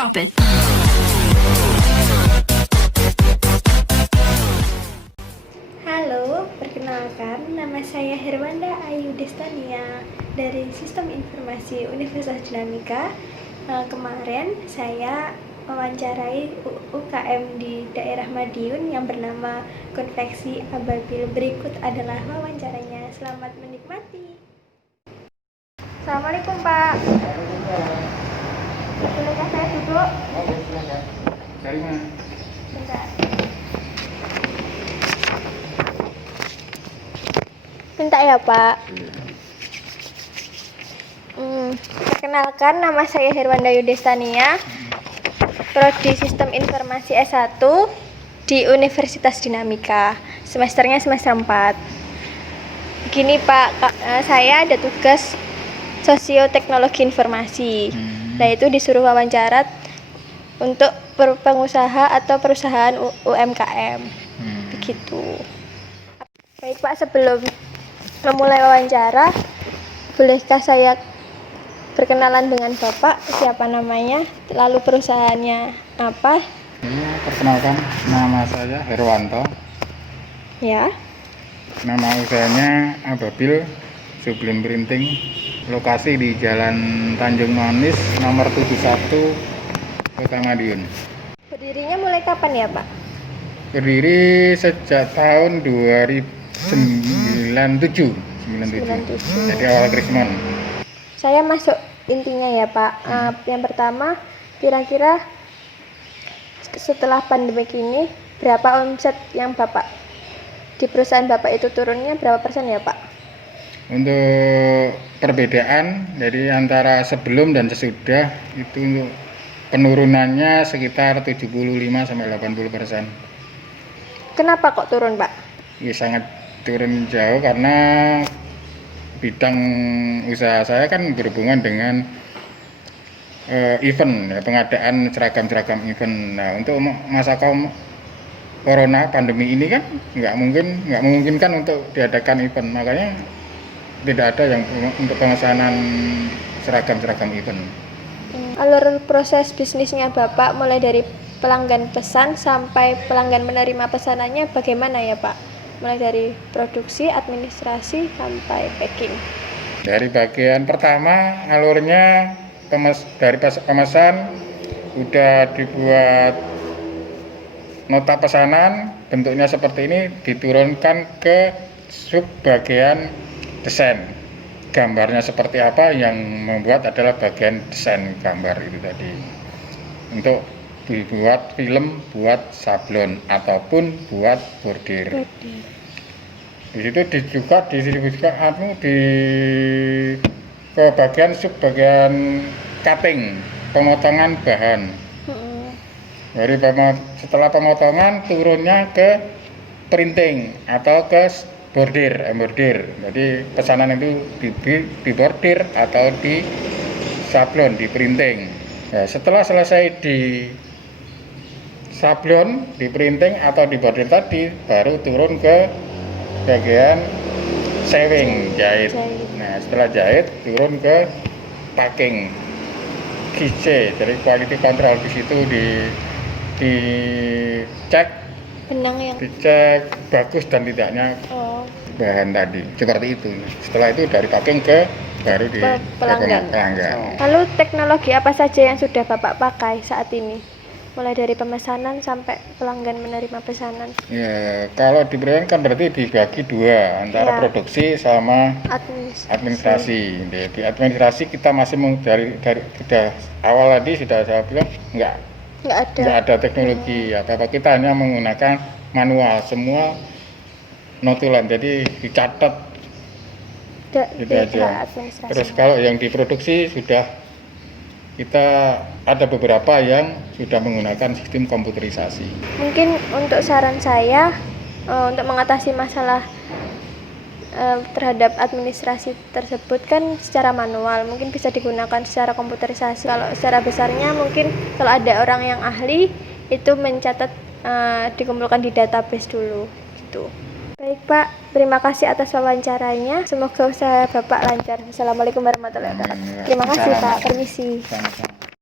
Drop it. Halo, perkenalkan nama saya Herwanda Ayu Destania dari Sistem Informasi Universitas Dinamika. Kemarin saya mewawancarai UKM di daerah Madiun yang bernama Konveksi Ababil. Berikut adalah wawancaranya. Selamat menikmati. Assalamualaikum Pak. Bolehkah saya duduk? Oke, silakan. Dari mana? Bentar. Minta ya Pak. Perkenalkan, nama saya Herwanda Yudestania, Prodi Sistem Informasi S1 di Universitas Dinamika. Semesternya semester 4. Begini Pak, saya ada tugas Sosioteknologi Informasi. Nah itu disuruh wawancara untuk pengusaha atau perusahaan UMKM. Begitu. Baik Pak, sebelum memulai wawancara, bolehkah saya berkenalan dengan Bapak? Siapa namanya, lalu perusahaannya apa? Ini perkenalkan, nama saya Herwanto. Ya. Nama usahanya Ababil Sublime Printing. Lokasi di Jalan Tanjung Manis nomor 71 Kota Madiun. Berdirinya mulai kapan ya Pak? Berdiri sejak tahun 97. Jadi awal Krismon. Saya masuk intinya ya Pak. Yang pertama, kira-kira setelah pandemi ini berapa omset yang Bapak di perusahaan Bapak itu turunnya berapa persen ya Pak? Untuk perbedaan jadi antara sebelum dan sesudah itu untuk penurunannya sekitar 75-80%. Kenapa kok turun Pak? Ya, sangat turun jauh karena bidang usaha saya kan berhubungan dengan event, ya, pengadaan seragam-seragam event. Nah untuk masa corona pandemi ini kan nggak memungkinkan untuk diadakan event, makanya tidak ada yang untuk pemesanan seragam-seragam event. Alur proses bisnisnya Bapak mulai dari pelanggan pesan sampai pelanggan menerima pesanannya bagaimana ya Pak? Mulai dari produksi, administrasi sampai packing. Dari bagian pertama alurnya dari pemesan udah dibuat nota pesanan, bentuknya seperti ini, diturunkan ke sub bagian desain. Gambarnya seperti apa yang membuat adalah bagian desain gambar itu tadi. Untuk dibuat film, buat sablon ataupun buat bordir. Di situ juga didistribusikan ke bagian sub bagian cutting, pemotongan bahan. Dari setelah pemotongan turunnya ke printing atau ke bordir. Jadi pesanan itu di bordir atau di sablon, di printing. Nah, setelah selesai di sablon, di printing atau di bordir tadi, baru turun ke bagian sewing, jahit. Nah, setelah jahit turun ke packing, QC, jadi quality control. Di situ dicek dicek bagus dan tidaknya bahan tadi, seperti itu. Setelah itu dari packing ke baru di pelanggan. Lalu teknologi apa saja yang sudah Bapak pakai saat ini? Mulai dari pemesanan sampai pelanggan menerima pesanan. Ya, kalau di perusahaan kan berarti dibagi dua antara produksi sama administrasi. Di administrasi kita masih dari awal tadi sudah saya bilang nggak ada teknologi apa kita hanya menggunakan manual, semua notulan, jadi dicatat gitu aja. Terus kalau yang diproduksi sudah kita ada beberapa yang sudah menggunakan sistem komputerisasi. Mungkin untuk saran saya untuk mengatasi masalah terhadap administrasi tersebut kan secara manual, mungkin bisa digunakan secara komputerisasi. Kalau secara besarnya mungkin kalau ada orang yang ahli itu mencatat, dikumpulkan di database dulu gitu. Baik Pak, terima kasih atas wawancaranya, semoga usaha Bapak lancar. Assalamualaikum warahmatullahi wabarakatuh. Terima kasih Pak, permisi. Sama-sama.